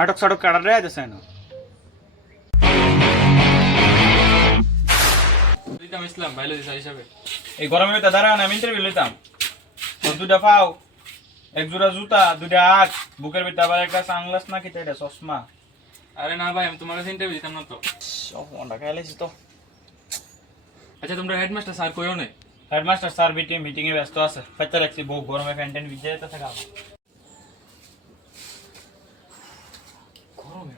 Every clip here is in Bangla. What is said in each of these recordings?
নাটক সাটক কাটারে আইতেছে না। দিতাম ইসলাম বায়োলজি স্যার হিসাবে। এই গরমে তো দাঁড়া না, আমি ইন্টারভিউ লইতাম। দুটা পাও, এক জোড়া জুতা, দুটা আখ, বুকের ভিতরে আবার একটা সানগ্লাস না কিতা এটা চশমা। আরে না ভাই, আমি তোমার কাছে ইন্টারভিউ দিতাম না তো। সব মনটা খাইলেছি তো। আচ্ছা তোমরা হেডমাস্টার স্যার কইও না। হেডমাস্টার স্যার মিটিং এ ব্যস্ত আছে। ফাইতে রাখছি বউ গরমে ফ্যান ট্যান ভিজে যেতে থাকা। গরমে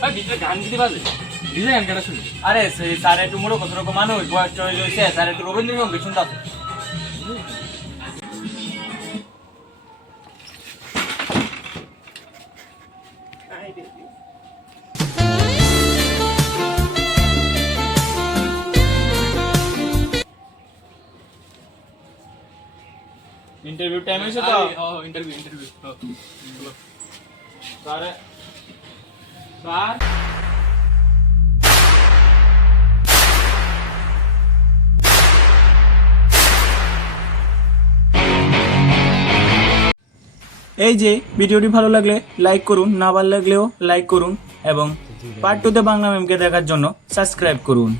ভাই ভিতরে গান দিতে বাজে। ডিজে গান কাটা শুনি। আরে সেই স্যার একটু মোড়ো কত রকম মানুষ বয়স চলে যাচ্ছে, স্যার একটু রবীন্দ্রসঙ্গীত শুনতে আছে। ইন্টারভিউ টাইম হয়েছে তো। ইন্টারভিউ স্যার স্যার এই যে ভিডিওটি ভালো লাগলে লাইক করুন, না ভালো লাগলেও লাইক করুন এবং পার্ট 2 তে বাংলা মেমকে দেখার জন্য সাবস্ক্রাইব করুন।